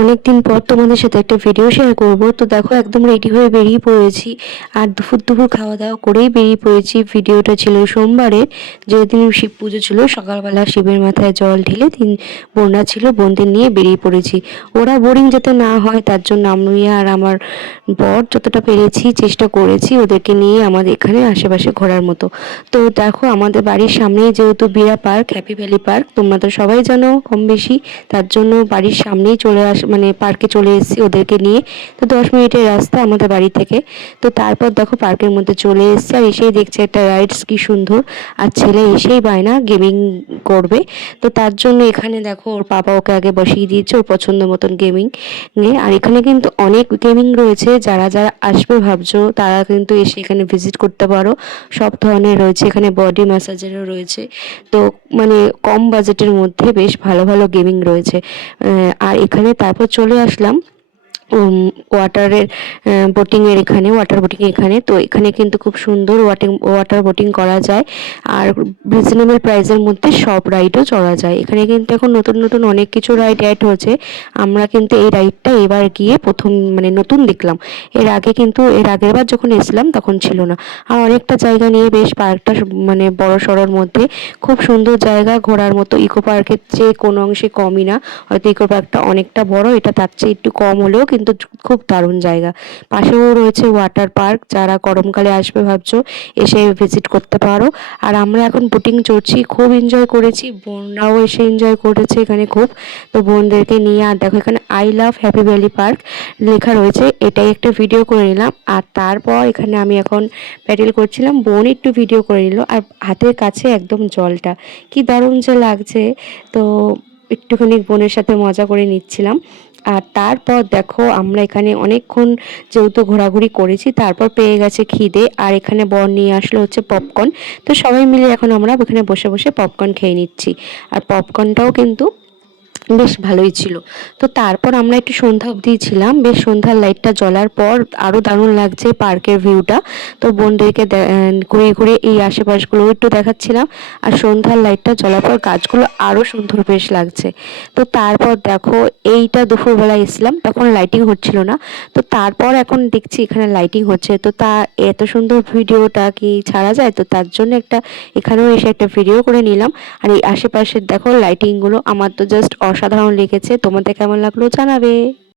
অনেকদিন পর তোমাদের সাথে একটা ভিডিও শেয়ার করব। তো দেখো একদম রেডি হয়ে বেরিয়ে পড়েছি, আর দুপুর খাওয়া দাওয়া করেই বেরিয়ে পড়েছি। ভিডিওটা ছিল সোমবারে, যেদিন শিব পুজো ছিল। সকালবেলা শিবের মাথায় জল ঢেলে বোনরা ছিল, বোনদের নিয়ে বেরিয়ে পড়েছি। ওরা বোরিং যাতে না হয় তার জন্য আমি আর আমার বর যতটা পেরেছি চেষ্টা করেছি ওদেরকে নিয়ে আমাদের এখানে আশেপাশে ঘোরার মতো। তো দেখো আমাদের বাড়ির সামনেই যেহেতু বিরা পার্ক, হ্যাপি ভ্যালি পার্ক, তোমরা তো সবাই জানো কম বেশি, তার জন্য বাড়ির সামনেই মানে পার্কে চলে এসেছি ওদেরকে নিয়ে। তো 10 মিনিটের রাস্তা আমাদের বাড়ি থেকে। তো তারপর দেখো পার্কের মধ্যে চলে এসেছি, আর এসেই দেখছি একটা রাইডস কি সুন্দর, আর ছেলে এসেই বায়না গেমিং করবে। তো তার জন্য এখানে দেখো ওর বাবা ওকে আগে বসিয়ে দিয়েছে ওর পছন্দ মতন গেমিং নিয়ে। আর এখানে কিন্তু অনেক গেমিং রয়েছে, যারা যারা আসবে ভাবছো তারা কিন্তু এসে এখানে ভিজিট করতে পারো। সব ধরনের রয়েছে এখানে, বডি ম্যাসাজেরও রয়েছে। তো মানে কম বাজেটের মধ্যে বেশ ভালো ভালো গেমিং রয়েছে। আর এখানে তারপর চলে আসলাম ওয়াটারের বোটিংয়ের এখানে, ওয়াটার বোটিং এখানে। তো এখানে কিন্তু খুব সুন্দর ওয়াটার বোটিং করা যায়, আর রিজনেবল প্রাইসের মধ্যে সব রাইডও চড়া যায়। এখানে কিন্তু এখন নতুন নতুন অনেক কিছু রাইড অ্যাড হয়েছে। আমরা কিন্তু এই রাইডটা এবার গিয়ে প্রথম মানে নতুন দেখলাম। এর আগের বার যখন এসেছিলাম তখন ছিল না। আর অনেকটা জায়গা নিয়ে বেশ পার্কটা মানে বড় সড়োর মধ্যে খুব সুন্দর জায়গা ঘোরার মতো। ইকো পার্কের চেয়ে কোনো অংশে কমই না, হয়তো ইকো পার্কটা অনেকটা বড়, এটা তার চেয়ে একটু কম হলেও কিন্তু খুব দারুণ জায়গা। পাশেও রয়েছে ওয়াটার পার্ক, যারা গরমকালে আসবে ভাবছো এসে ভিজিট করতে পারো। আর আমরা এখন বোটিং চড়ছি, খুব এনজয় করেছি, বোনরাও এসে এনজয় করেছে এখানে খুব। তো বোনদেরকে নিয়ে, আর দেখো এখানে I love happy valley park লেখা রয়েছে, এটাই একটা ভিডিও করে নিলাম। আর তারপর এখানে আমি এখন প্যাডেল করছিলাম, বোন একটু ভিডিও করে নিল, আর হাতের কাছে একদম জলটা কি দারুণ যে লাগছে। তো একটুখানি বোনের সাথে মজা করে নিচ্ছিলাম। আর তারপর দেখো আমরা এখানে অনেকক্ষণ যেহেতু ঘোরাঘুরি করেছি, তারপর পেয়ে গেছে খিদে, আর এখানে বর নিয়ে আসলো হচ্ছে পপকর্ন। তো সবাই মিলে এখন আমরা এখানে বসে বসে পপকর্ন খেয়ে নিচ্ছি, আর পপকর্নটাও কিন্তু বেশ ভালোই ছিল। তো তারপর আমরা একটু সন্ধ্যা অবধি ছিলাম, বেশ সন্ধ্যার লাইটটা জ্বলার পর আরও দারুণ লাগছে পার্কের ভিউটা। তো বোনদেরকে ঘুরিয়ে ঘুরিয়ে এই আশেপাশগুলো একটু দেখাচ্ছিলাম, আর সন্ধ্যার লাইটটা জ্বলার পর গাছগুলো আরও সুন্দর বেশ লাগছে। তো তারপর দেখো এইটা দুপুরবেলা এসলাম, তখন লাইটিং হচ্ছিল না। তো তারপর এখন দেখছি এখানে লাইটিং হচ্ছে। তো এত সুন্দর ভিডিওটা কি ছাড়া যায়, তো তার জন্য এখানেও এসে একটা ভিডিও করে নিলাম। আর এই আশেপাশের দেখো লাইটিংগুলো আমার তো জাস্ট অসাধারণ লেগেছে। তোমাদের কেমন লাগলো জানাবে।